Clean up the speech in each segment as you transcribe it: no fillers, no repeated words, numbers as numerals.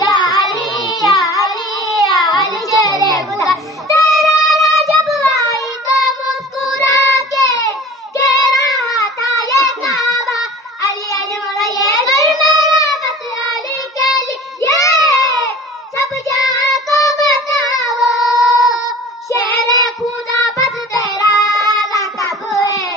یا علی یا علی یا علی شیر خدا تیرا نا جب آئی تو مسکرا کے کہہ رہا تھا یہ کعبہ علی علی مولا یہ گھر میرا بس علی کے لیے سب جہاں کو بتاؤ شیر خدا بس تیرا لقب ہے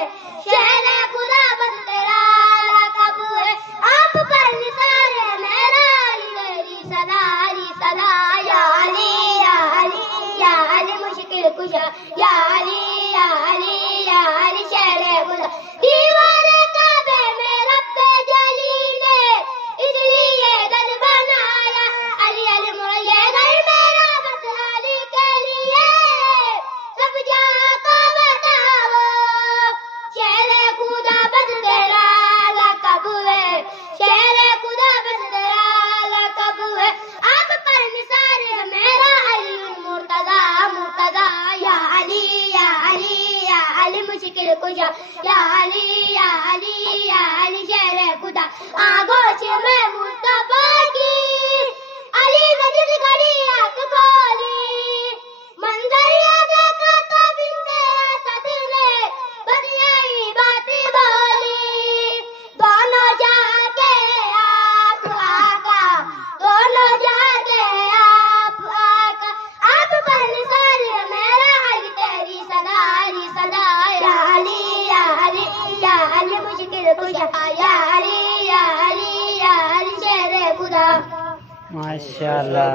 شیر خدا بس تیرا لقب ہے آپ پر نثار ہے میرا علی تیری صدا علی صدا یا علی یا علی یا علی مشکل کشا یا علی یا علی یا علی شیر خدا دیوار کعبے میں رب جلی نے اس لیے گھر بنایا علی علی مولا یہ گھر میرا بس علی کے لیے سب جہاں کو بتاؤ شیر خدا بس تیرا لقب ہے شیر خدا بس تیرا لقب ہے آپ پر نثار ہے میرا علی مرتضی مرتضی یا علی یا علی یا علی مشکل کشا یا علی یا علی یا علی شیر خدا آگوش میں مصطفیٰ کی علی نے جس گھڑی آنکھ کھولی منظر یہ دیکھا تو بنت اسد نے بس یہی بات بولی دونوں جا کے آپ آقا دونوں جا کے آپ آقا آپ پر نثار ہے میرا علی تیری صدا علی صدا یا علی یا علی یا علی مشکل کشا یا علی یا علی یا علی شیر خدا ماشاءاللہ